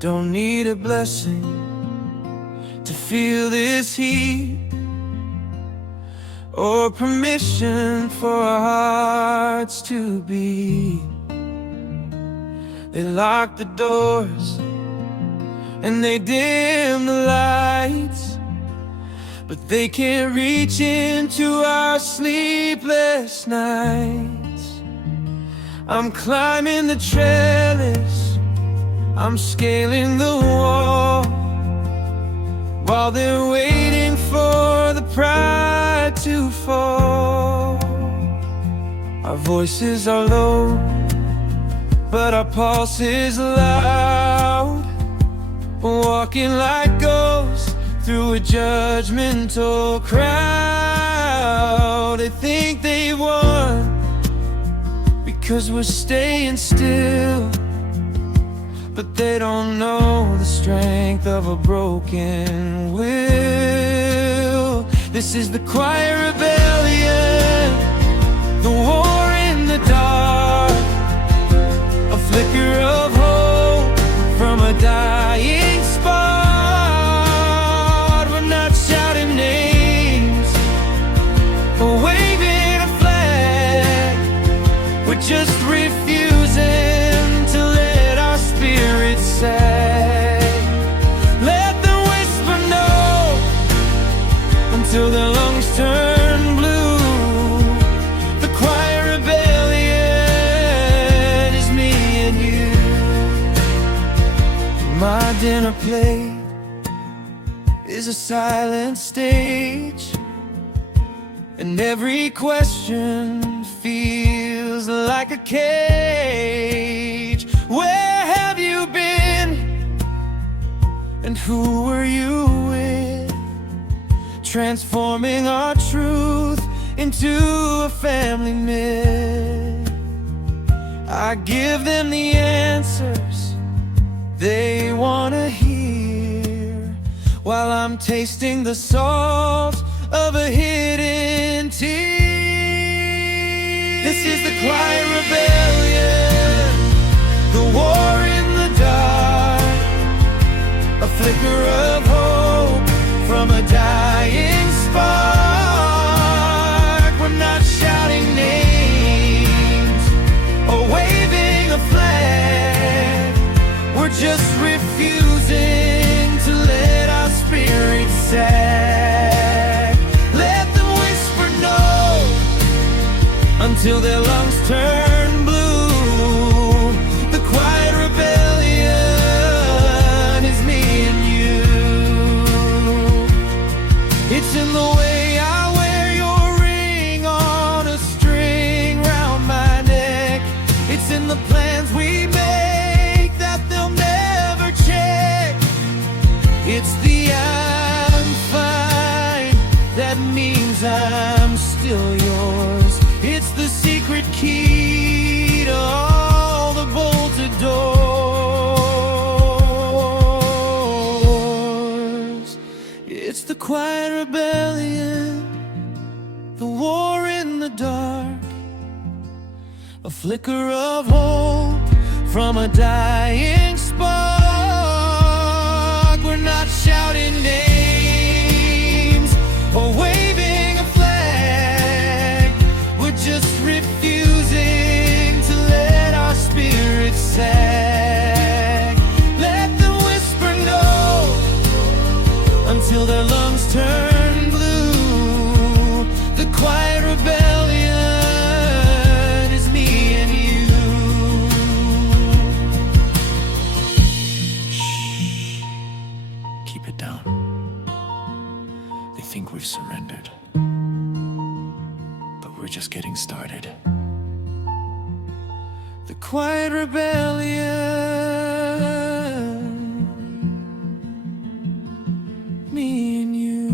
Don't need a blessing to feel this heat, or permission for our hearts to beat. They lock the doors and they dim the lights, but they can't reach into our sleepless nights. I'm climbing the trellis, I'm scaling the wall, while they're waiting for the pride to fall. Our voices are low, but our pulse is loud, walking like ghosts through a judgmental crowd. They think they won because we're staying still, but they don't know the strength of a broken will. This is the quiet rebellion, the war in the dark, a flicker of hope from a dying spot. We're not shouting names or waving a flag, we're just refusing to let our spirits sag. Let them whisper no until their lungs turn blue. The quiet rebellion is me and you. My dinner plate is a silent stage, and every question feels like a cage. Where have you been? And who were you with? Transforming our truth into a family myth. I give them the answers they wanna hear, while I'm tasting the salt of a hidden tear. This is the quiet rebellion, the war in the dark, a flicker of hope from a dying spark. We're not shouting names or waving a flag, we're just refusing to let our spirits sag. Let them whisper no until their lungs turn blue. The quiet rebellion is me and you. It's in the way I wear your ring on a string round my neck. It's in the plans we make that they'll never check. It's the I'm fine that means I'm still yours. It's the secret key to all the bolted doors. It's the quiet rebellion, the war in the dark, a flicker of hope from a dying spark. We're not shouting names or waving a flag, we're just refusing to let our spirits sag. Let them whisper no until their lungs turn blue. The quiet rebellion is me and you. Shh, keep it down. They think we've surrendered, but we're just getting started. The quiet rebellion, me and you.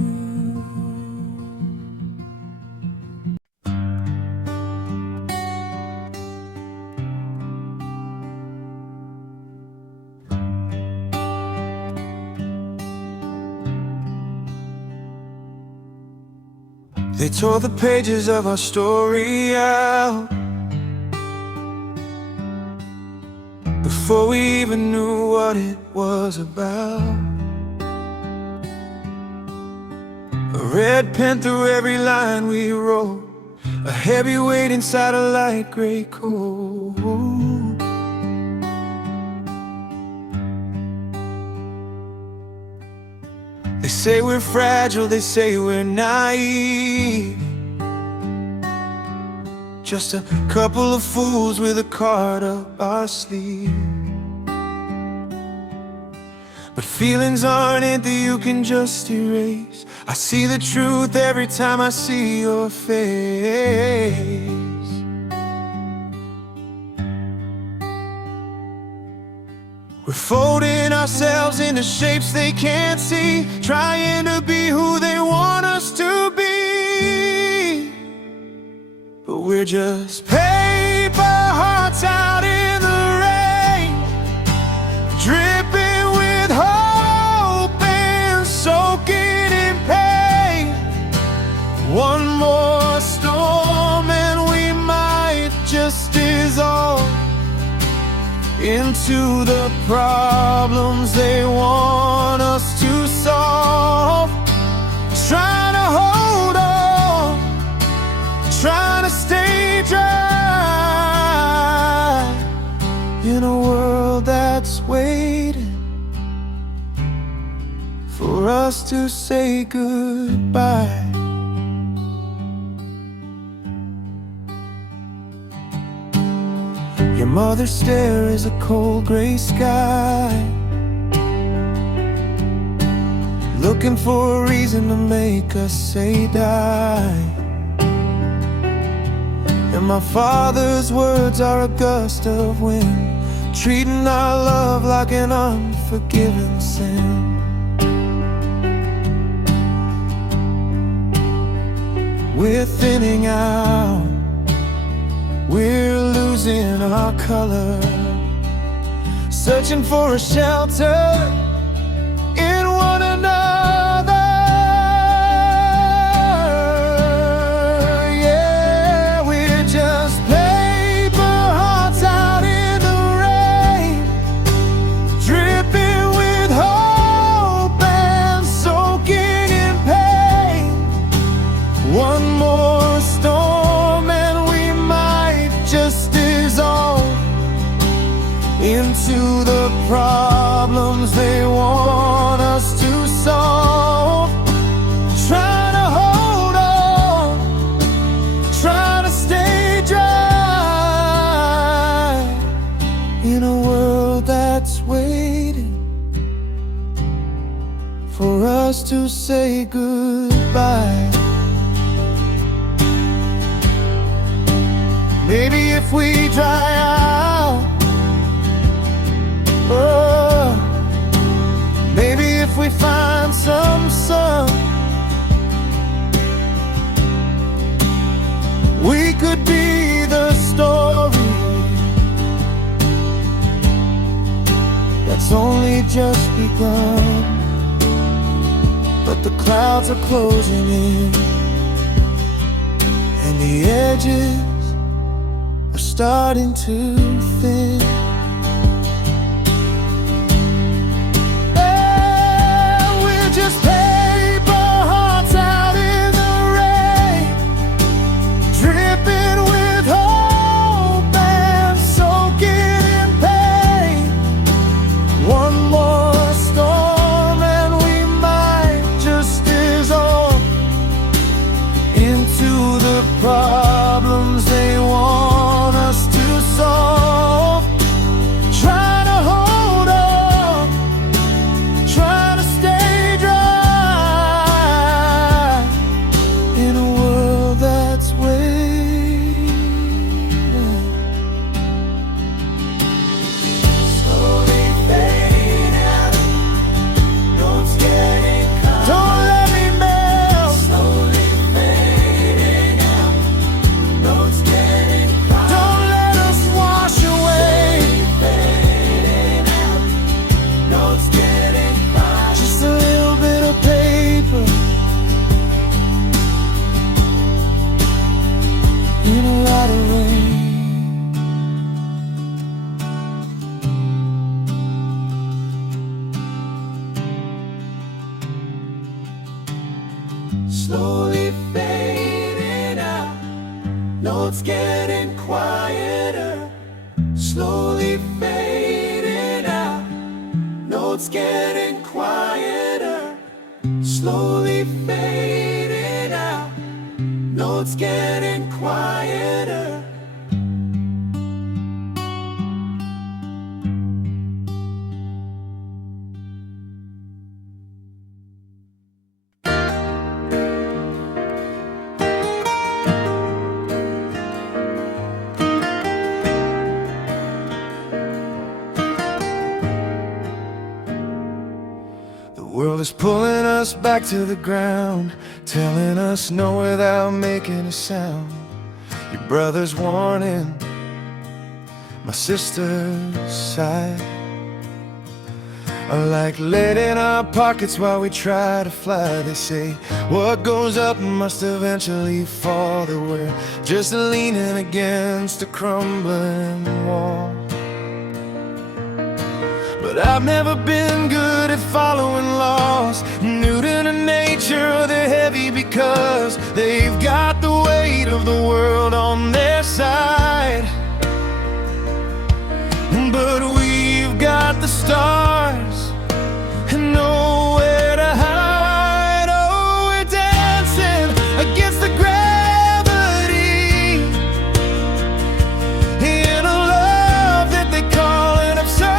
They tore the pages of our story out before we even knew what it was about. A red pen through every line we wrote, a heavy weight inside a light gray coat. They say we're fragile, they say we're naive, just a couple of fools with a card up our sleeve. But feelings aren't anything you can just erase. I see the truth every time I see your face. We're folding ourselves into shapes they can't see, trying to be who they want us to be. But we're just paper hearts out in the rain, dripping with hope and soaking in pain. One more storm and we might just dissolve into the problems they want us to solve. Trying to hold on, trying to stay dry in a world that's waiting for us to say goodbye. Your mother's stare is a cold gray sky, looking for a reason to make us say die. And my father's words are a gust of wind, treating our love like an unforgiven sin. We're thinning out, we're losing our color, searching for a shelter in one another. Yeah, we're just paper hearts out in the rain, dripping with hope and soaking in pain. One more storm and we might just dissolve into the problems they want us to solve. Trying to hold on, trying to stay dry in a world that's waiting for us to say goodbye. Maybe if we dry out, oh, maybe if we find some sun, we could be the story that's only just begun. But the clouds are closing in, and the edges are starting to thin. And we're just paper hearts out in the rain, dripping with hope and soaking in pain. One more storm and we might just dissolve into the problems they want us to solve. slowly fading out. Notes getting quieter, slowly fading out. Notes getting quieter, slowly fading out. Notes getting quieter. The world is pulling us back to the ground, telling us no without making a sound. Your brother's warning, my sister's sigh are like lead in our pockets while we try to fly. They say what goes up must eventually fall, that we're just leaning against a crumbling wall. But I've never been good at following laws, new to nature, they're heavy because they've got the weight of the world on their side. But we've got the stars and nowhere to hide. Oh, we're dancing against the gravity in a love that they call an absurdity.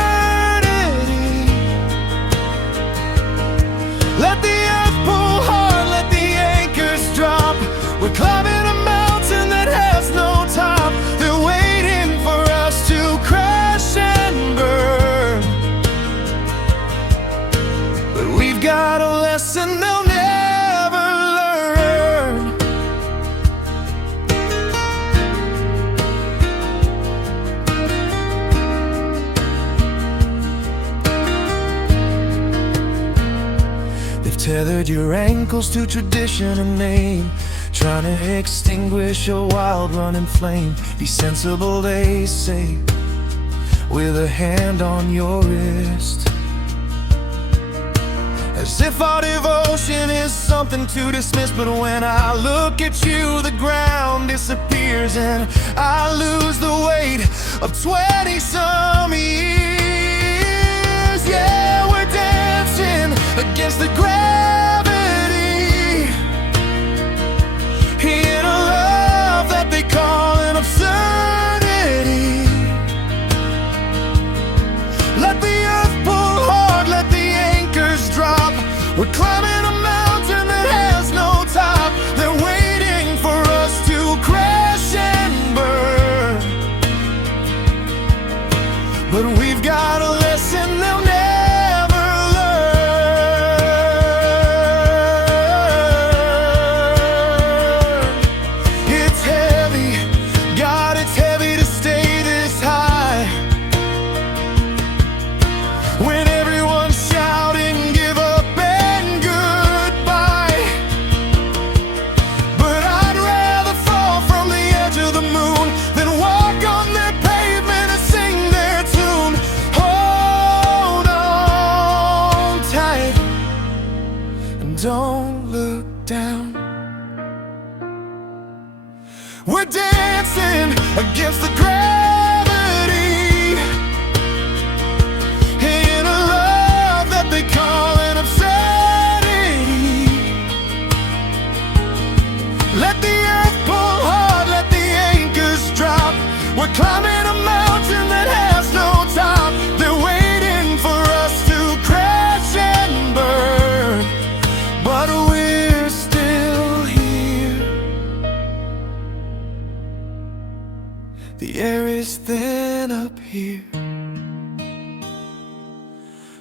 Let the earth pull hard, let the anchors drop. We're climbing a mountain that has no top. They're waiting for us to crash and burn. But we've got a lesson they'll never learn. They've tethered your ankles to tradition and name, trying to extinguish a wild running flame. Be sensible, they say, with a hand on your wrist, as if our devotion is something to dismiss. But when I look at you, the ground disappears and I lose the weight of 20-some years. Yeah, we're dancing against the gravity in a love that they call an absurdity. Let the earth pull hard, let the anchors drop. We're climbing a mountain that has no top. They're waiting for us to crash and burn. But we've got a lesson they'll never learn. It's heavy, God, it's heavy to stay this high when everyone's shouting give up and goodbye. But I'd rather fall from the edge of the moon than walk on their pavement and sing their tune. Hold on tight and don't look down. We're dancing against the gravity in a love that they call an absurdity. Let the earth pull hard, let the anchors drop. We're climbing a mountain that has no top. They're waiting for us to crash and burn. But we're still here. The air is thin up here,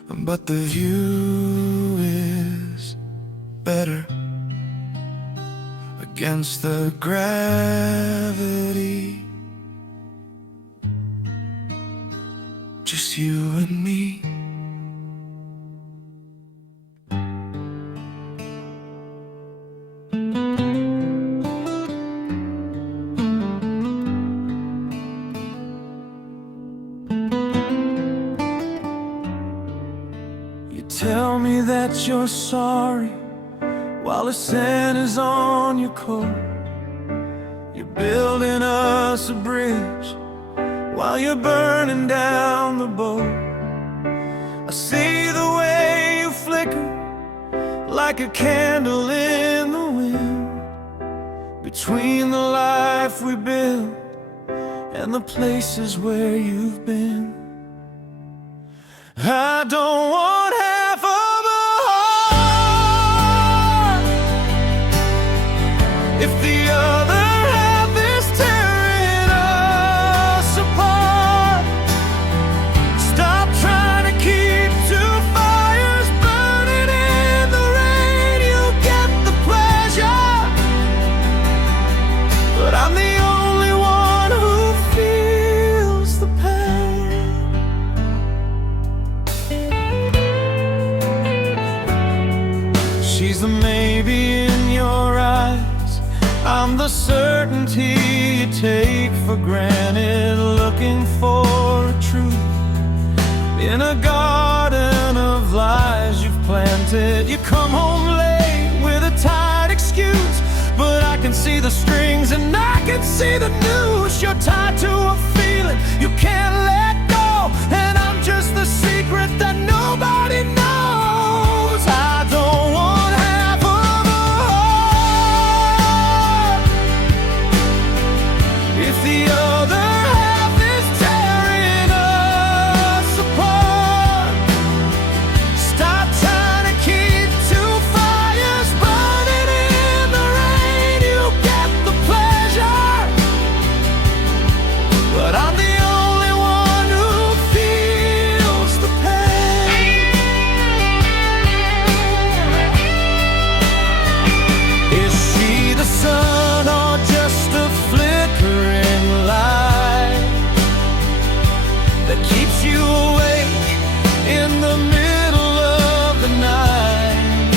but the view is better against the gravity. Just you and me. You tell me that you're sorry while the sand is on your coat. You're building us a bridge while you're burning down the boat. I see the way you flicker like a candle in the wind, between the life we build and the places where you've been. I don't want half of a heart if the other half is tearing us apart. Stop trying to keep two fires burning in the rain. You get the pleasure, but I'm the only one who feels the pain. She's the maybe in your eyes, I'm the certainty you take for granted, looking for a truth in a garden of lies you've planted. You come home late with a tight excuse, but I can see the strings and I can see the noose. You're tied to a feeling you can't let go, and I'm just the secret that nobody knows. I don't want half of a heart if the other half is tearing us apart. Stop trying to keep two fires burning in the rain. You get the pleasure, but I'm the only one who feels the pain. Is she the sun or just a flickering light that keeps you awake in the middle of the night?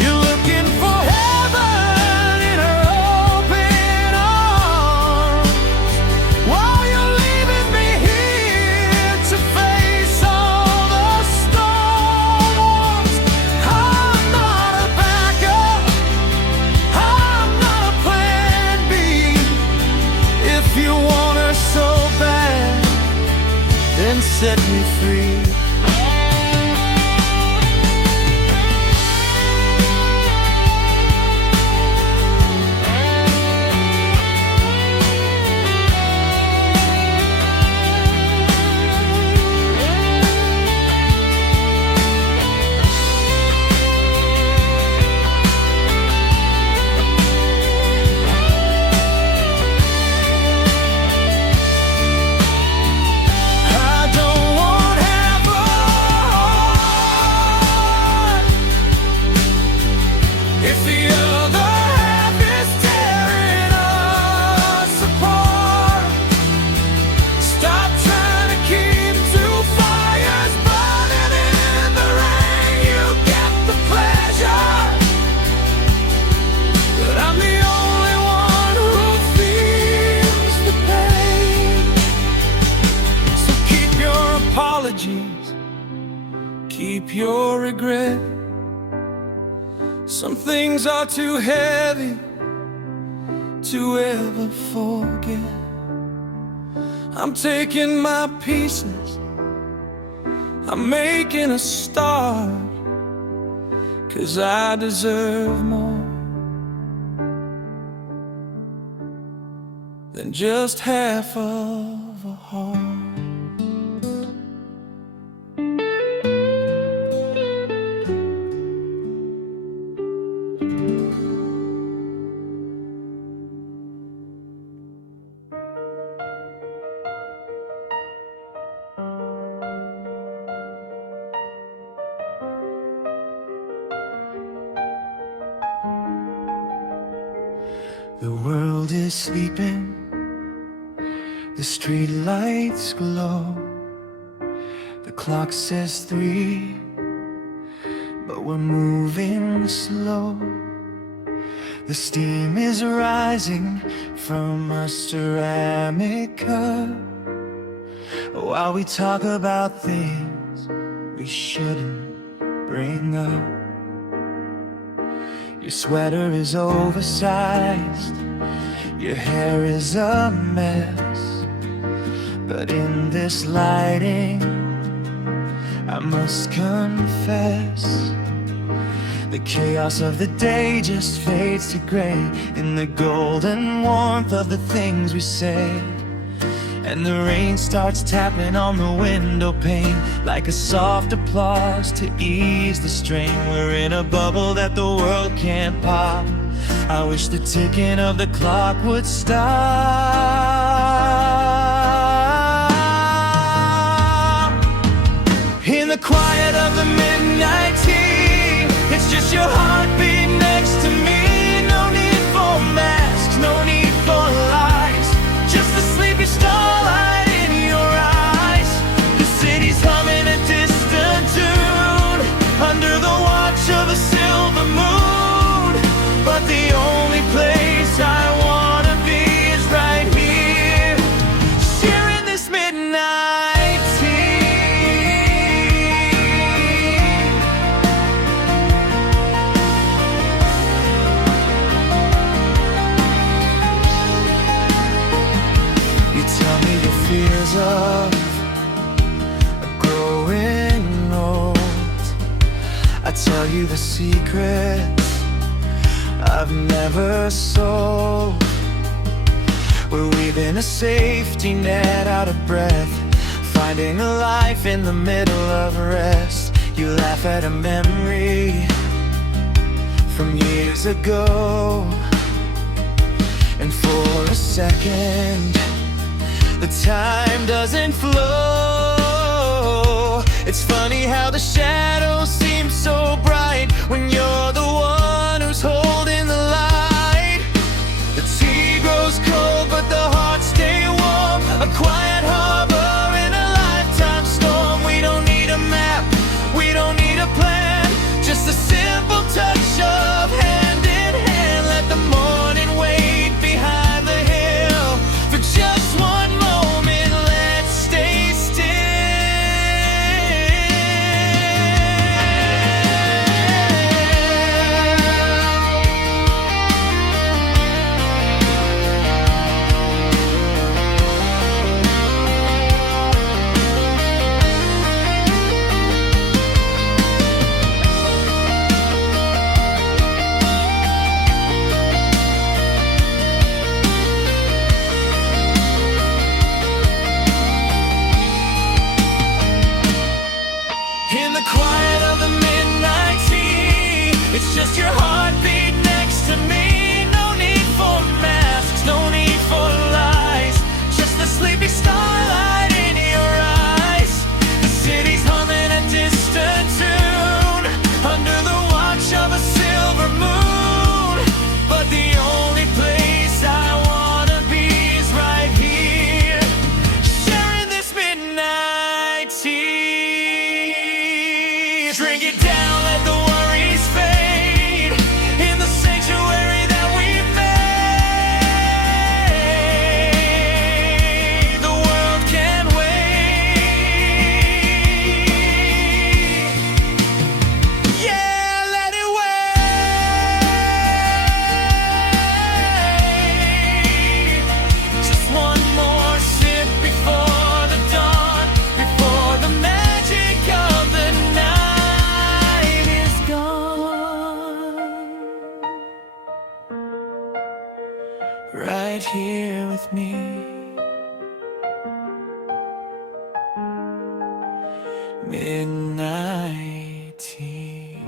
You're looking for heaven in her open arms, while you're leaving me here to face all the storms. I'm not a backup, I'm not a plan B. If you want her so bad, then set me free. I don't want half a heart if the other half is tearing us apart. Stop trying to keep two fires burning in the rain. You get the pleasure, but I'm the only one who feels the pain. So keep your apologies, keep your regret. Some things are too heavy to ever forget. I'm taking my pieces, I'm making a start, 'cause I deserve more than just half of a heart. The world is sleeping, the street lights glow, the clock says 3, but we're moving slow. The steam is rising from a ceramic cup, while we talk about things we shouldn't bring up. Your sweater is oversized, your hair is a mess, but in this lighting, I must confess, the chaos of the day just fades to gray in the golden warmth of the things we say. And the rain starts tapping on the window pane like a soft applause to ease the strain. We're in a bubble that the world can't pop. I wish the ticking of the clock would stop. In the quiet of the midnight tea, it's just your heartbeat next to me. No need for masks, no need for lies, just a sleepy starlight in your eyes. The city's humming a distant tune under the watch of a silver moon, but the only place I wanna be is right here, sharing this midnight tea. You tell me your fears of growing old, I tell you the secrets I've never sold. We're weaving a safety net out of breath, finding a life in the middle of rest. You laugh at a memory from years ago, and for a second the time doesn't flow. It's funny how the shadows seem so bright when you're the one who's holding the light. The tea grows cold but the heart stays warm, a quiet harbor in a lifetime storm. We don't need a map, we don't need a plan, just a simple touch of hand in hand. Let the morning wait behind the hill for just one moment. Let's stay still. In the quiet of the midnight tea, it's just your heartbeat next to me. No need for masks, no need for lies, just the sleepy starlight in your eyes. The city's humming a distant tune under the watch of a silver moon, but the only place I wanna be is right here, sharing this midnight tea. Drink it down, let the worries fade in the sanctuary that we've made. The world can wait. Yeah, let it wait. Just one more sip before the dawn, before the magic of the night is gone. Right here with me, midnight tea.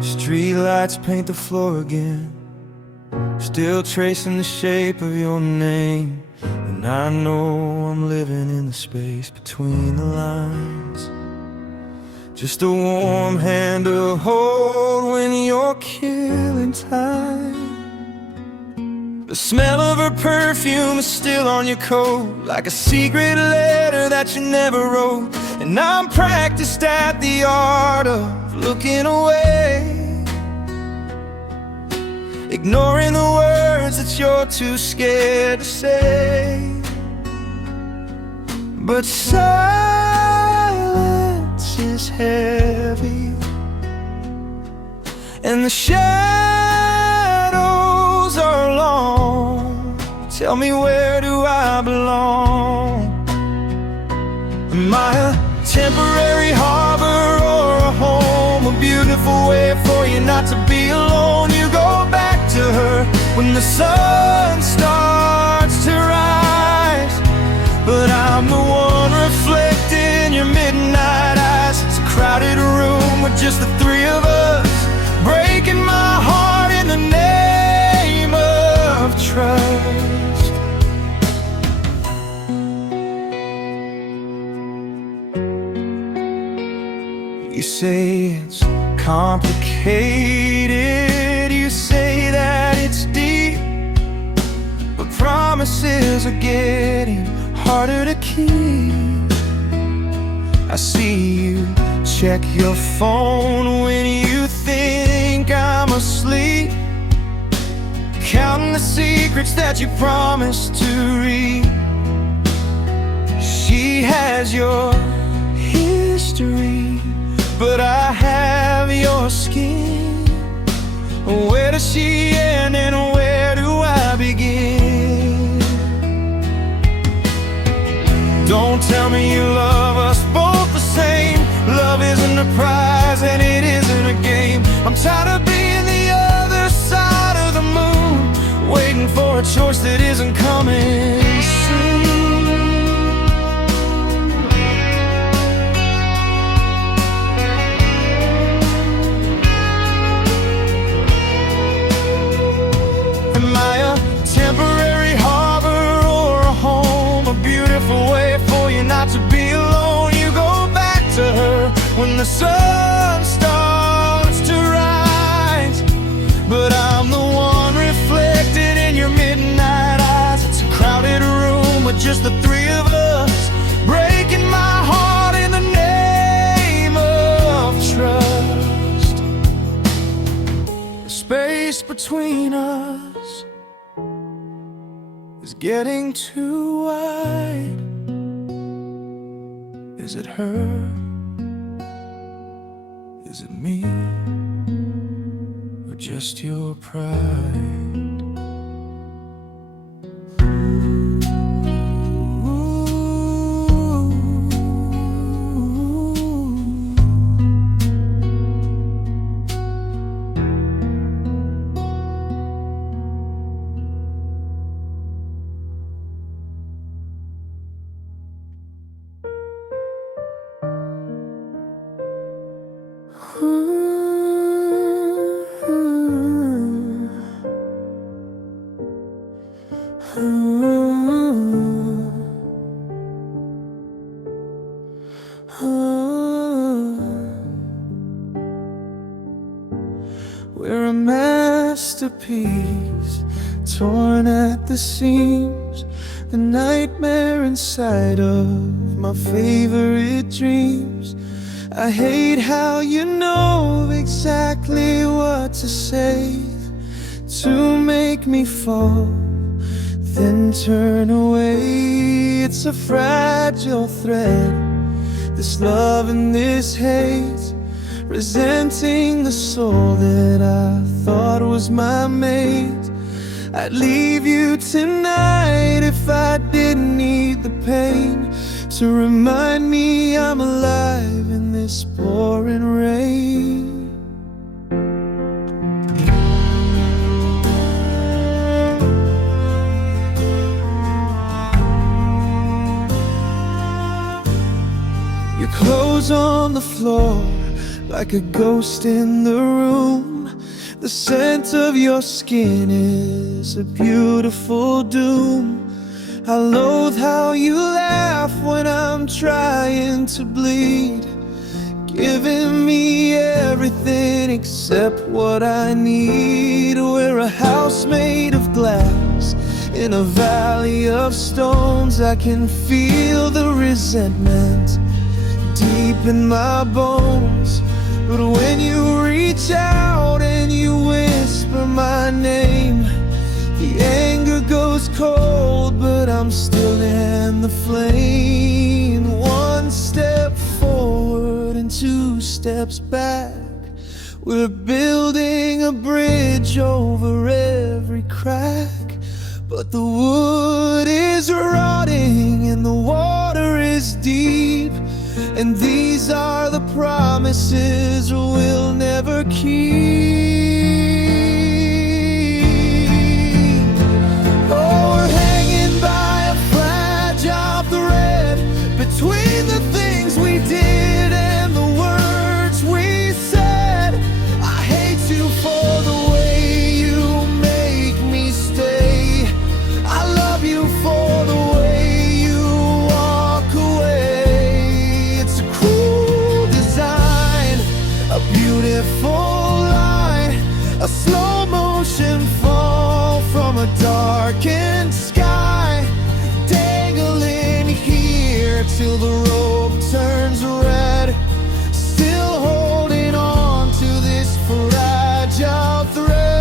Street lights paint the floor again, still tracing the shape of your name. And I know I'm living in the space between the lines, just a warm hand to hold when you're killing time. The smell of her perfume is still on your coat, like a secret letter that you never wrote. And I'm practiced at the art of looking away ignoring the words that you're too scared to say. But silence is heavy, and the shadows are long. Tell me, where do I belong? Am I a temporary harbor or a home? A beautiful way for you not to be alone. You go back to her when the sun starts to rise, but I'm the one reflecting your midnight eyes. It's a crowded room with just the three of us, breaking my heart in the name of trust. You say it's complicated, you say that it's deep, but promises are getting harder to keep. I see you check your phone when you think I'm asleep, counting the secrets that you promised to read. She has your history, but I have your skin. Where does she end and where do I begin? Don't tell me you love us both the same. Love isn't a prize and it isn't a game. I'm tired of being the other side of the moon, waiting for a choice that isn't coming soon. Am I a temporary harbor or a home? A beautiful way for you not to be alone. You go back to her when the sun starts to rise, but I'm the one reflected in your midnight eyes. It's a crowded room with just the three of us, breaking my heart in the name of trust. The space between us is getting too wide. Is it her? Is it me? Or just your pride? We're a masterpiece, torn at the seams, the nightmare inside of my favorite dreams. I hate how you know exactly what to say to make me fall, then turn away. It's a fragile thread, this love and this hate, resenting the soul that I thought was my mate. I'd leave you tonight if I didn't need the pain to remind me I'm alive in this pouring rain. Your clothes on the floor like a ghost in the room. The scent of your skin is a beautiful doom. I loathe how you laugh when I'm trying to bleed, giving me everything except what I need. We're a house made of glass in a valley of stones. I can feel the resentment deep in my bones, but when you reach out and you whisper my name, I'm still in the flame. One step forward and two steps back. We're building a bridge over every crack. But the wood is rotting and the water is deep, and these are the promises we'll never keep. Oh, we're hanging by a fragile thread between the things we did and the words we said. I hate you for the way you make me stay. I love you for the way you walk away. It's a cruel design, a beautiful line, a slow motion fall from a darkened sky, dangling here till the rope turns red, still holding on to this fragile thread.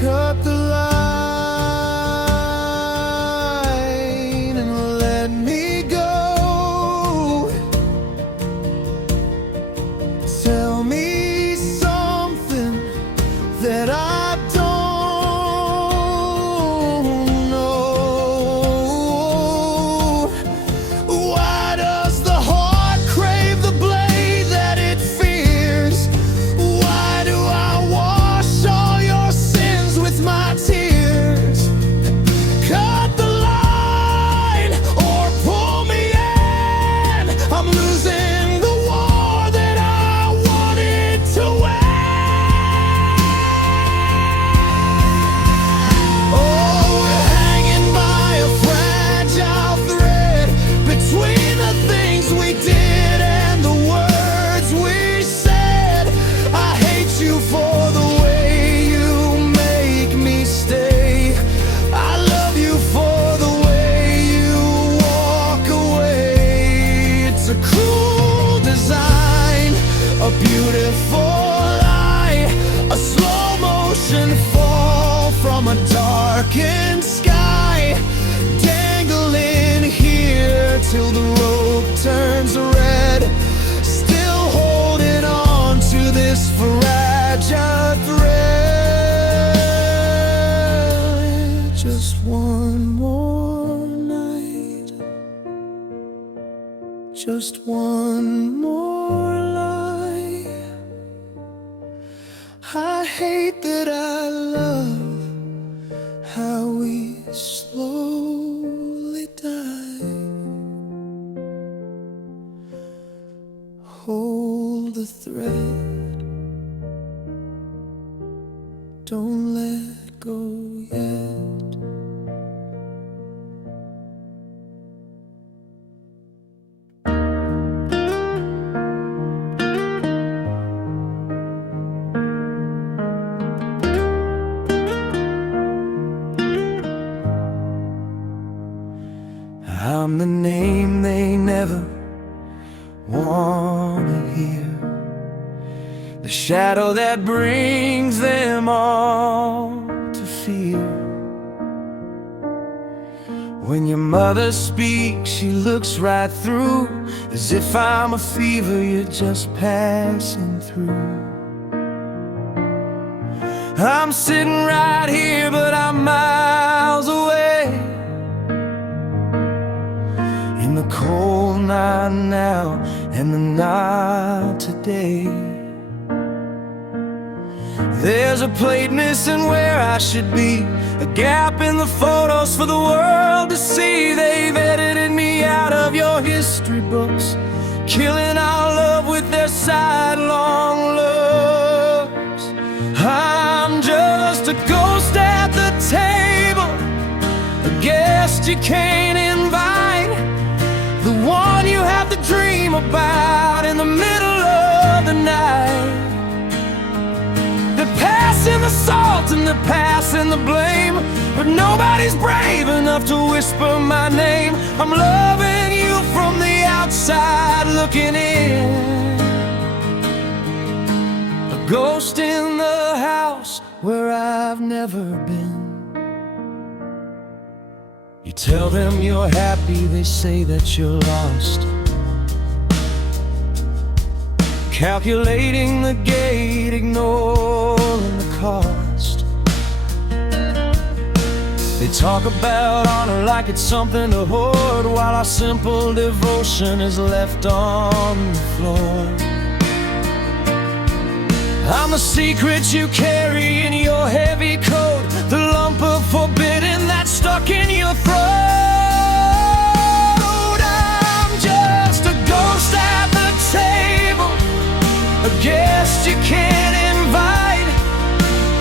Cut the line and let me go. Tell me something that I don't know. Why does the heart crave the blade that it fears? Why do I wash all your sins with my tears? Cut the line or pull me in. I'm losing the war that I wanted to win. Oh, we're hanging by a fragile thread between the things we did and the words we said. I hate you for the way you make me stay. I love you for the way you walk away. It's a cruel design, a beautiful lie, a slow motion fall from a darkened sky, dangling here till the rope turns red, still holding on to this fragile thread. Just one more night, just one more lie. I hate that I love how we slowly die. Hold the thread, don't let go yet. I'm the name they never wanna hear, the shadow that brings them all to fear. When your mother speaks, she looks right through, as if I'm a fever you're just passing through. I'm sitting right here, but I'm miles away, in the cold not now and the not today. There's a plate missing where I should be, a gap in the photos for the world to see. They've edited me out of your history books, killing our love with their sidelong looks. I'm just a ghost at the table, a guest you can't invite, the one you have to dream about in the middle of the night. They're passing the salt and they're passing the blame, but nobody's brave enough to whisper my name. I'm loving you from the outside looking in, a ghost in the house where I've never been. You tell them you're happy, they say that you're lost. Calculating the gate, ignoring the cost. They talk about honor like it's something to hoard, while our simple devotion is left on the floor. I'm the secret you carry in your heavy coat, the lump of forbidden that's stuck in your throat. I'm just a ghost at the table, a guest you can't invite,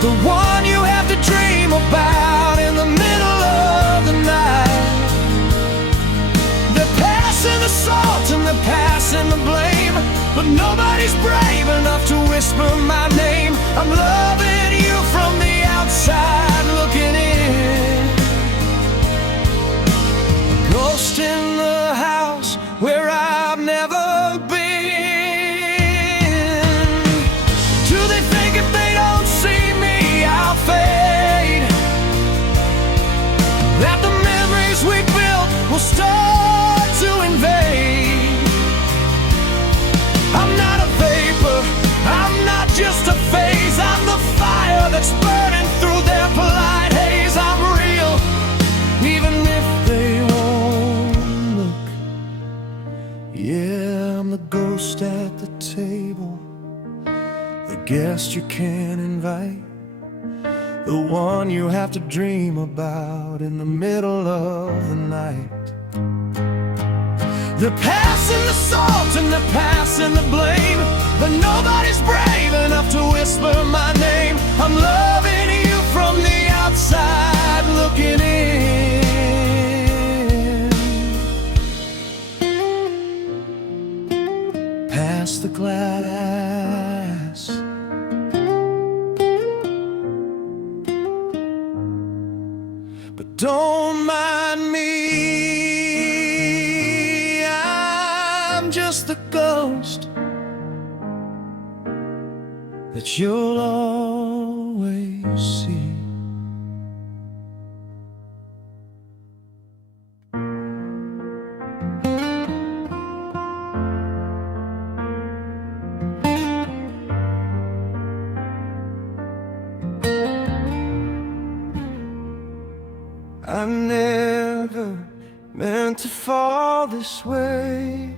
the one you have to dream about in the middle of the night. They're passing the salt and they're passing the blame, but nobody's brave enough to whisper my name. I'm loving you from the outside looking in. A ghost in the house where I've never been. Do they think if they don't see me I'll fade? That the memories we built will start to invade? I'm not a vapor, I'm not just a phase, I'm the fire that's burning through their polite haze. I'm real, even if they won't look. Yeah, I'm the ghost at the table, the guest you can't invite, the one you have to dream about in the middle of the night. They're passing the salt and they're passing the blame, but nobody's brave enough to whisper my name. I'm loving you from the outside looking in. Pass the glass, but don't mind me. Just the ghost that you'll always see. I never meant to fall this way,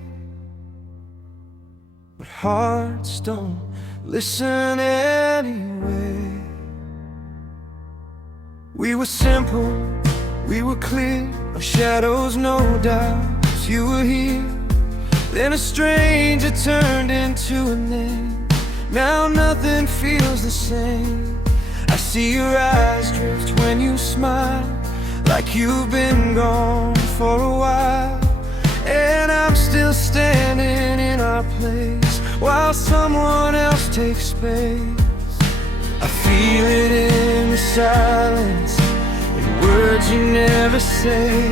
but hearts don't listen anyway. We were simple, we were clear, no shadows, no doubts. You were here, then a stranger turned into a name. Now nothing feels the same. I see your eyes drift when you smile, like you've been gone for a while. And I'm still standing in our place while someone else takes space. I feel it in the silence, in words you never say,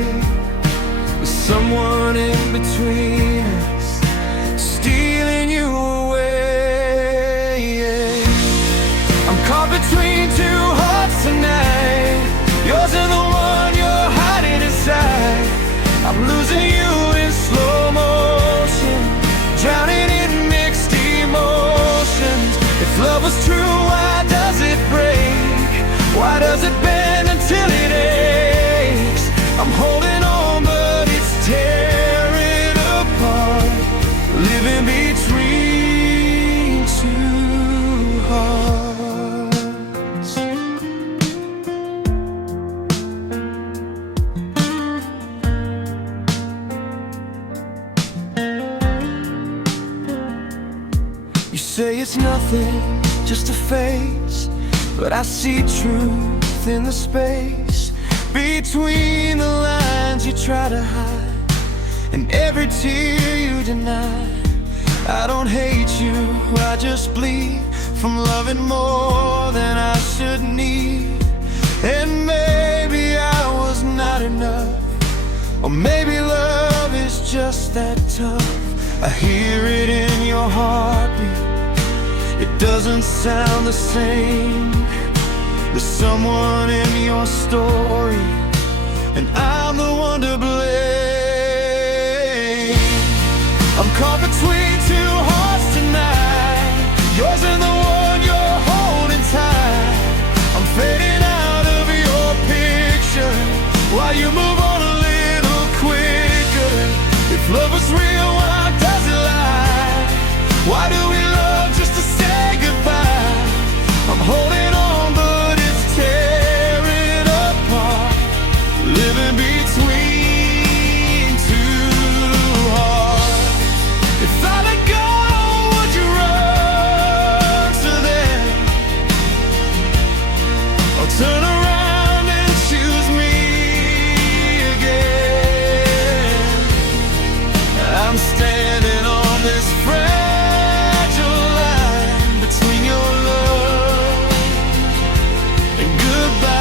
with someone in between us, stealing you away. I'm caught between two hearts tonight, yours and the one you're hiding inside. I'm losing you in slow motion, drowning in mixed emotions. If love was true, why does it break? Why does it bend until it aches? I'm holding on, but it's tearing apart, living between two hearts. You say it's nothing, just a phase, but I see truth in the space between the lines you try to hide, and every tear you deny. I don't hate you, I just bleed from loving more than I should need. And maybe I was not enough, or maybe love is just that tough. I hear it in your heartbeat, it doesn't sound the same. There's someone in your story, and I'm the one to blame. I'm caught between two hearts tonight, yours and the one you're holding tight. I'm fading out of your picture while you move on a little quicker. If love was real, why does it lie? Why do we love just to say goodbye? I'm holding on, but it's tearing apart, living between two hearts. If I let go, would you run to them, or turn around and choose me again? I'm standing on this fragile line between your love and goodbye.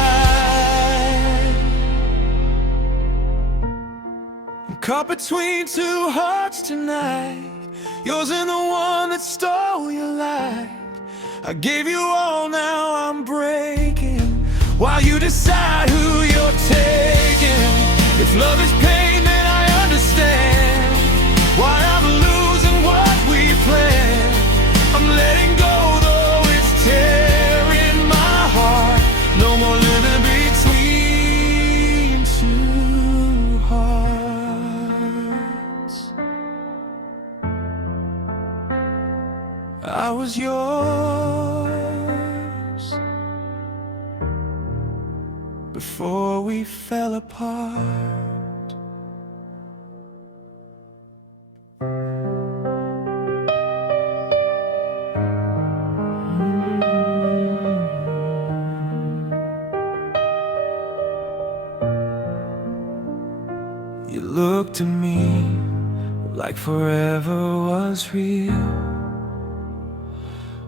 I'm caught between two hearts tonight, yours and the one that stole your light. I gave you all, now I'm breaking, while you decide who you're taking. If love is pain, then I understand why I'm losing what we planned. I'm letting go, though it's tearing my heart. No more living between two hearts. I was yours before we fell apart. You looked at me like forever was real,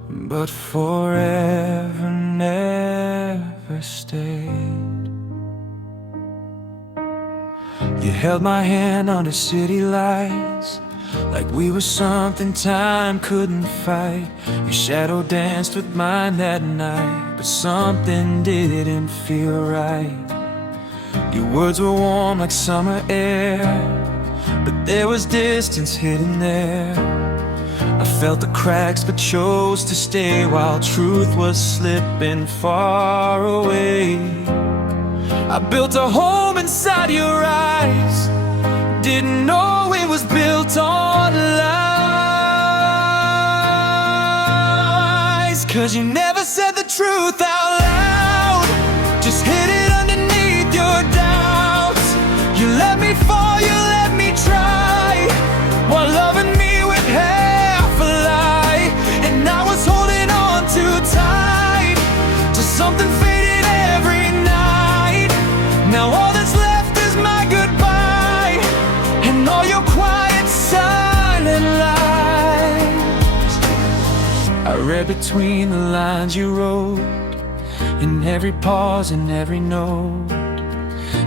but forever never stayed. You held my hand under city lights like we were something time couldn't fight. Your shadow danced with mine that night, but something didn't feel right. Your words were warm like summer air, but there was distance hidden there. I felt the cracks but chose to stay while truth was slipping far away. I built a home inside your eyes, didn't know it was built on lies. 'Cause you never said the truth out loud, just hid it underneath your doubts. You let me fall, you let me try, while loving me with half a lie. And I was holding on too tight to something faded every night. Now all that's left is my goodbye, and all your quiet silent lies. I read between the lines you wrote, in every pause and every note.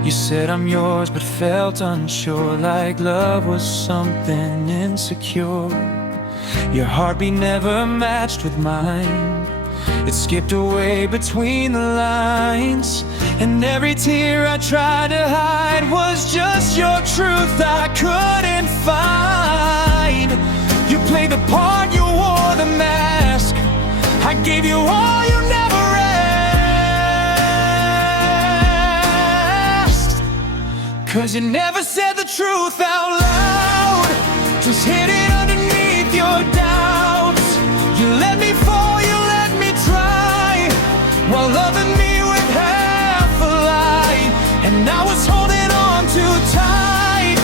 You said I'm yours but felt unsure, like love was something insecure. Your heartbeat never matched with mine, it skipped away between the lines. And every tear I tried to hide was just your truth I couldn't find. You played the part, you wore the mask, I gave you all you never asked. 'Cause you never said the truth out loud, just hid it underneath your doubts. You let me fall, you let me try, while loving me with half a lie. And I was holding on too tight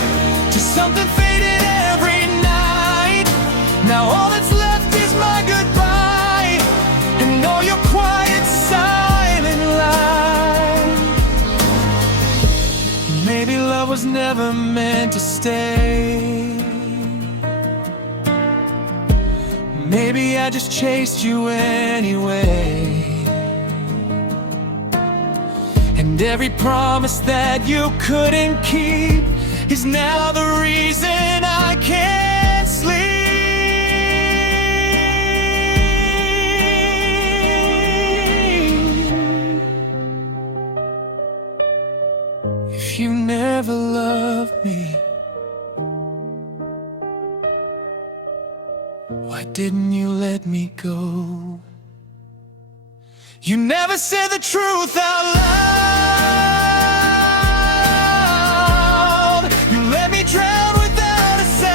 to something faded every night. Now all that's left is my goodbye, and all your quiet silent lies. Maybe love was never meant to stay. Maybe I just chased you anyway. And every promise that you couldn't keep is now the reason I can't sleep. didn't you let me go? You never said the truth out loud. You let me drown without a sound.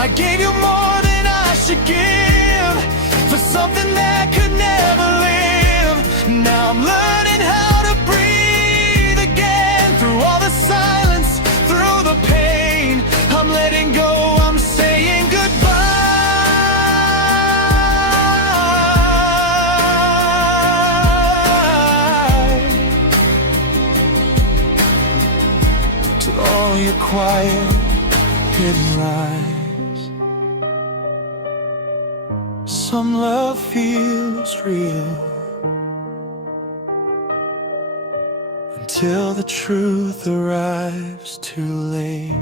I gave you more than I should give for something that could never live. Now I'm learning how to breathe again through all the silence, through the pain. I'm letting go, I'm saying goodbye to all your quiet, hidden lies. Some love feels real until the truth arrives too late.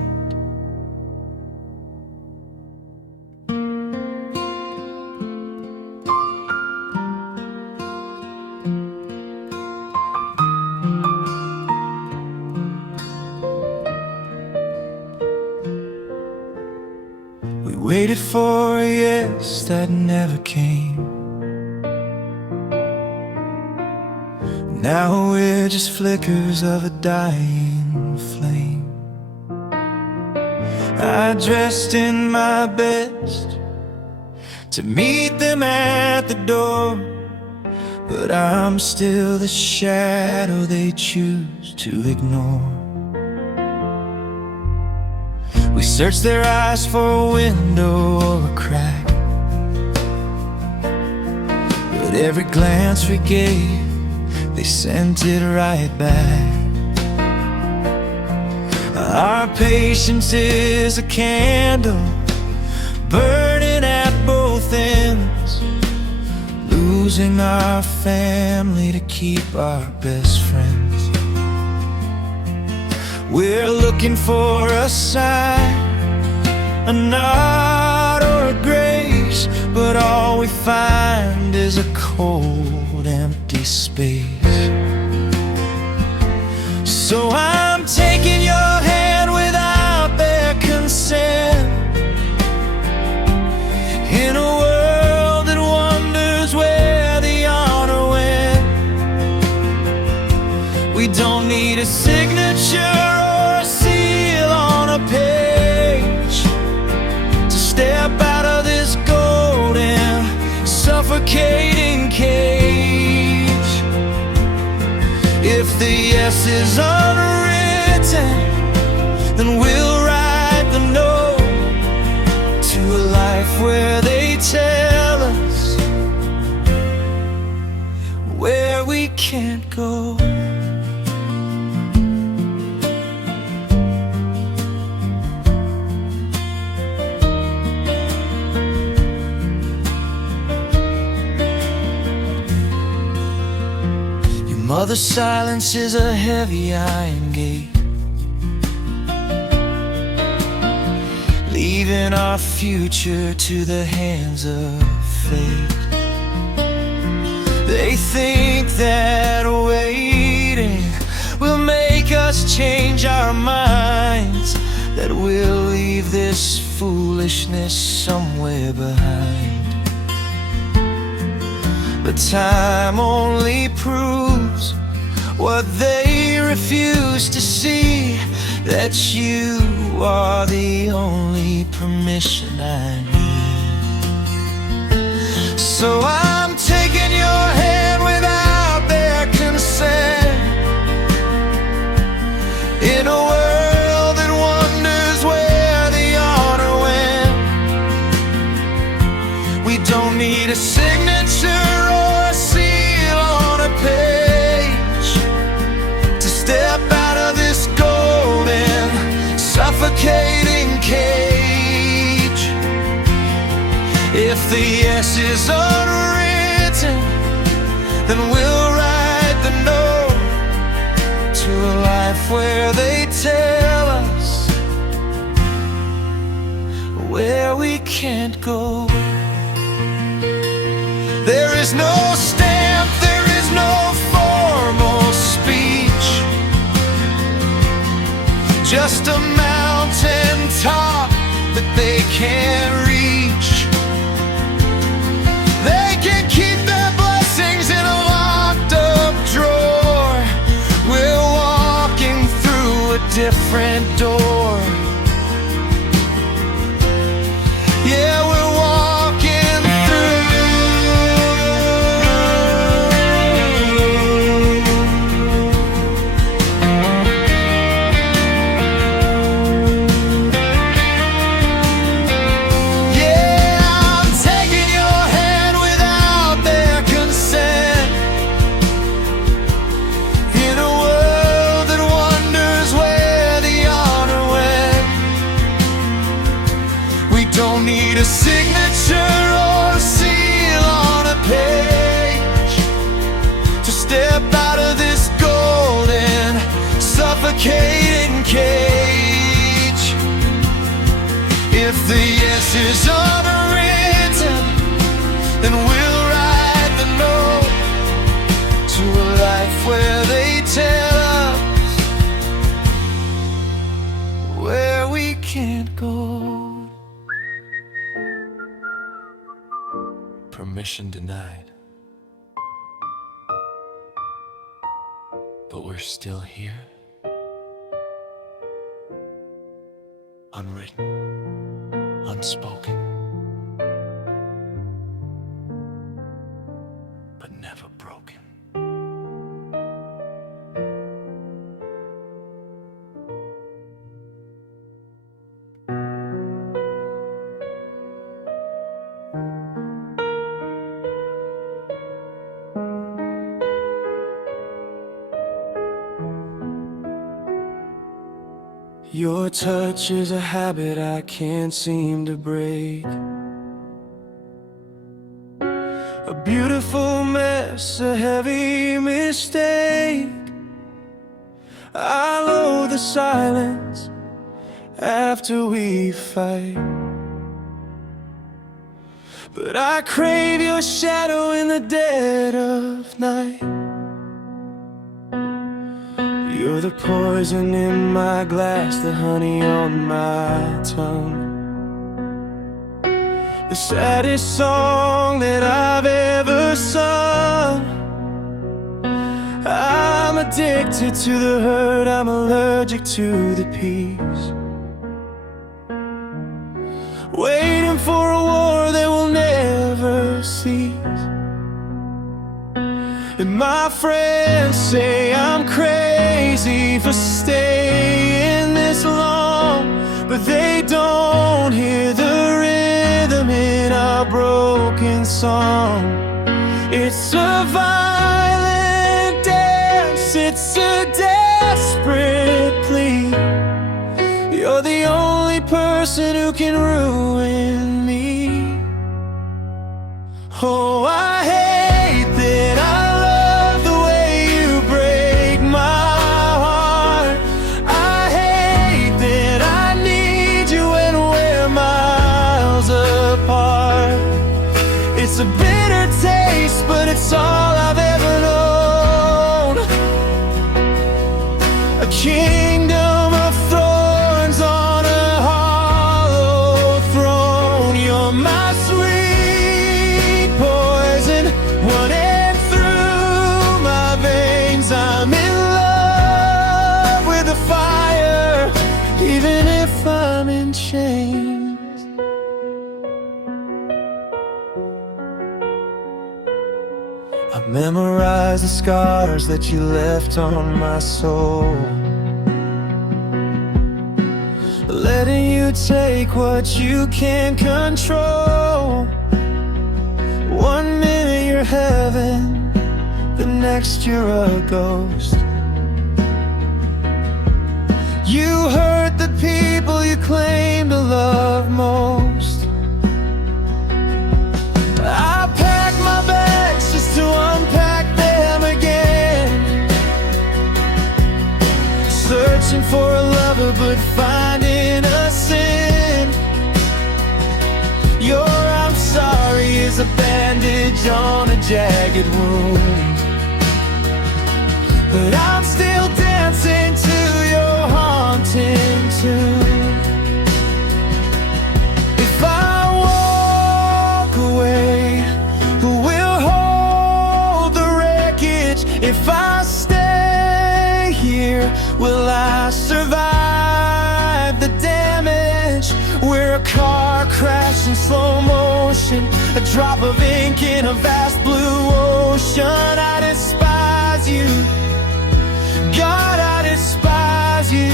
We waited for a yes that never came. Now we're just flickers of a dying flame. I dressed in my best to meet them at the door, but I'm still the shadow they choose to ignore. We search their eyes for a window or a crack, but every glance we gave, they sent it right back. Our patience is a candle burning at both ends, losing our family to keep our best friends. We're looking for a sign, a nod or a grace, but all we find is a cold, empty space. So I'm taking your hand without their consent, in a world that wonders where the honor went. We don't need a signature or a seal on a page to step out of this golden, suffocating cage. If the yes is unwritten, then we'll write the no to a life where they tell us where we can't go. Mother's silence is a heavy iron gate, leaving our future to the hands of fate. They think that waiting will make us change our minds, that we'll leave this foolishness somewhere behind. But time only proves what they refuse to see, that you are the only permission I need. So I'm taking your hand without their consent, in a world that wonders where the honor went. We don't need a signature or a seal on a page to step out of this golden, suffocating cage. If the yes is unwritten, then we'll write the no to a life where they tell us where we can't go. There is no stamp, there is no formal speech, just a mountain top that they can't reach. They can keep their blessings in a locked up drawer. We're walking through a different door. Yeah, we're walking through. Yeah, I'm taking your hand without their consent, in a world that wonders where the honor went. We don't need a signature or a seal on a page to step out of this golden, suffocating cage. If the yes is unwritten, then we'll write the note to a life where they tell us where we can't go. Permission denied. But we're still here. Unwritten, unspoken, but never broken. Your touch is a habit I can't seem to break. A beautiful mess, a heavy mistake. I loathe the silence after we fight, but I crave your shadow in the dead of night. You're the poison in my glass, the honey on my tongue, the saddest song that I've ever sung. I'm addicted to the hurt, I'm allergic to the peace, waiting for a war that will never cease. And my friends say I'm crazy for staying this long, but they don't hear the rhythm in our broken song. It's a violent dance, it's a desperate plea. You're the only person who can ruin me. Oh, I hate that I love the way you break my heart. I hate that I need you when we're miles apart. It's a bitter taste, but it's all I've ever known. A kingdom of thorns on a hollow throne. You're my sweet poison, running through my veins. I'm in love with the fire, even if I'm in chains. I memorize the scars that you left on my soul, letting you take what you can't control. One minute you're heaven, the next you're a ghost. You hurt the people you claim to love most. I pack my bags just to unpack them again, searching for a lover but finding a sin. Your I'm sorry is a bandage on a jagged wound, but I'm still dancing to your haunting We're a car crash in slow motion, a drop of ink in a vast blue ocean. I despise you, God, I despise you,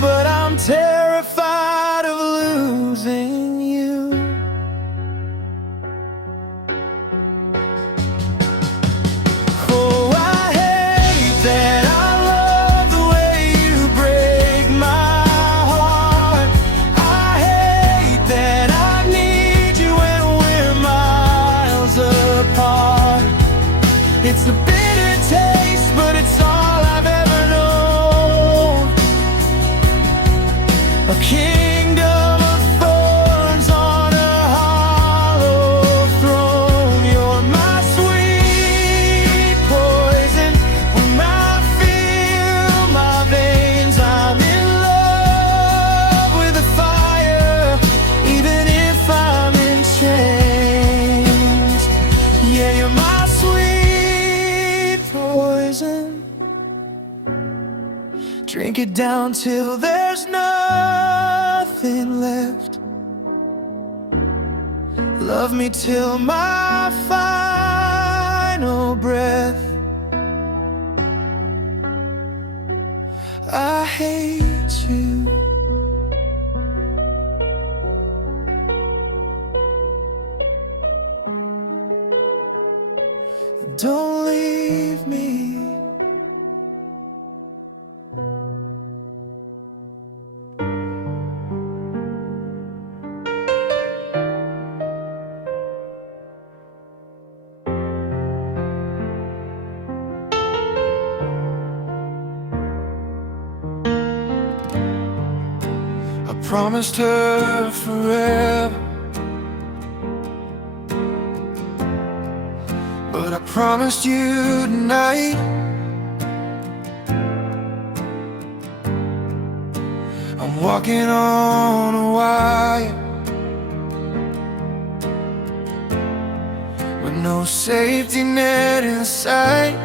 but I'm terrified of losing you. Oh, I hate that I love the way you break my heart. I hate that I need you when we're miles apart. It's a bitter taste, but it's all I've ever known. A kingdom of thorns on a hollow throne. You're my sweet poison. When I feel my veins, I'm in love with the fire, even if I'm in chains. Yeah, you're my sweet poison. Drink it down till there's nothing left. Love me till my final breath. I hate you. Don't leave me. I promised her forever, but I promised you tonight. I'm walking on a wire with no safety net in sight.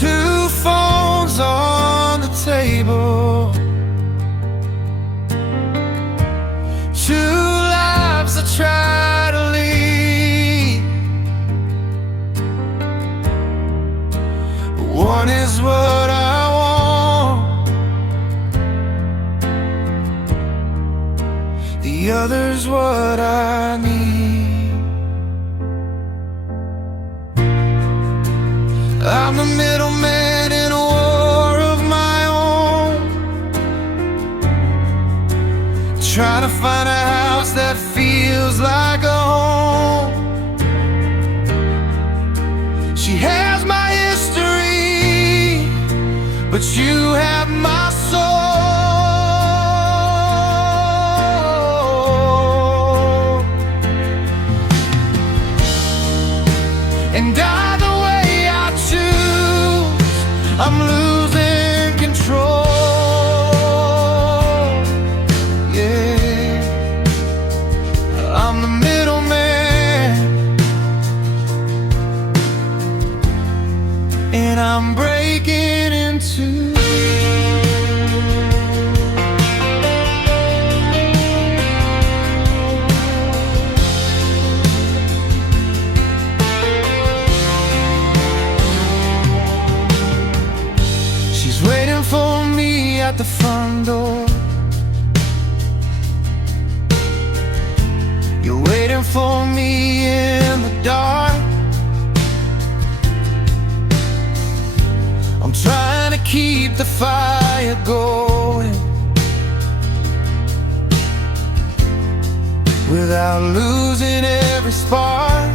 Two phones on the table, two lives I try to lead. One is what I want, the other's what I need. I'm the middleman in a war of my own, trying to find a house that feels like a home. She has my history, but you have my soul. And either way I choose, I'm losing control. I'm the middleman, and I'm breaking into. She's waiting for me at the front door. You're waiting for me in the dark. I'm trying to keep the fire going without losing every spark.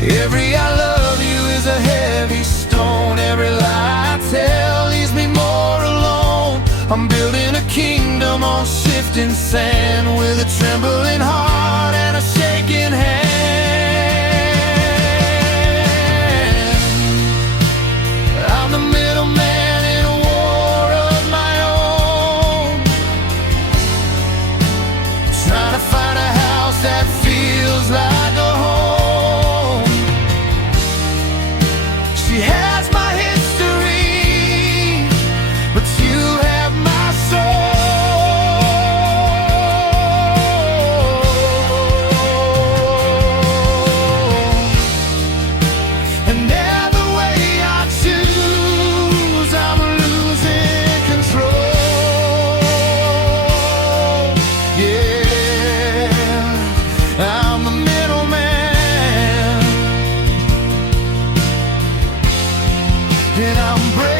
Every I love you is a heavy stone. Every lie I tell leaves me more alone. I'm building a kingdom on shifting sand, with a trembling heart and a shaking hand. I'm the middleman in a war of my own, trying to find a house that feels like a home. She has my history,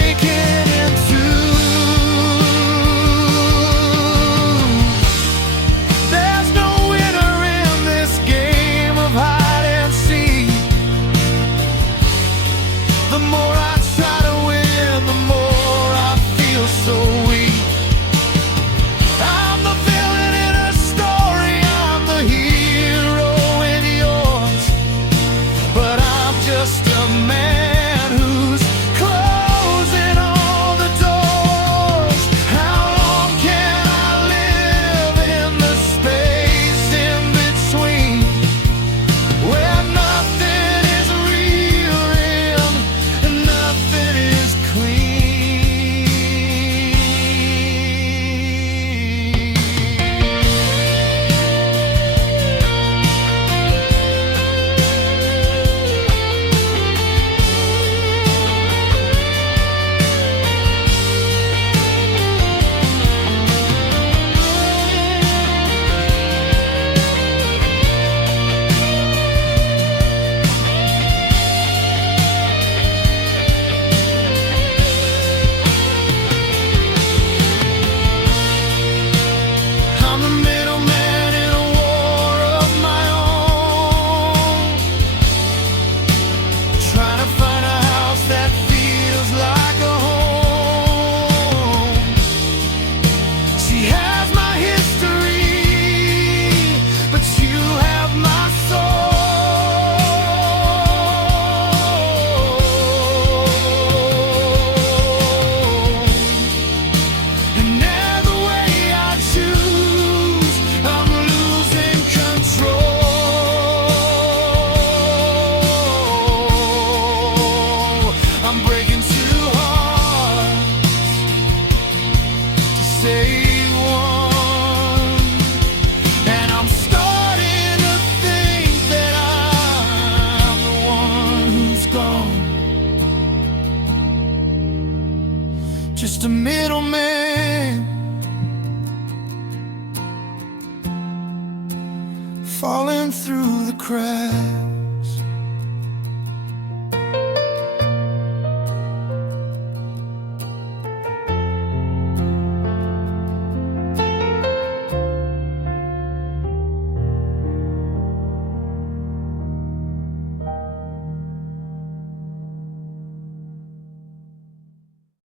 breaking in two. There's no winner in this game of hide and seek. The more I try to win, the more I feel so weak. I'm the villain in a story, I'm the hero in yours, but I'm just a man who's closing all the doors. How long can I live in the space in between, where nothing is real and nothing is clean? I'm the middleman in a war of my own, trying to find a house that feels like a home. She has my history, but you have my soul. And every way I choose, I'm losing control. I'm breaking too hard to save one, and I'm starting to think that I'm the one who's gone. Just a middleman falling through the cracks.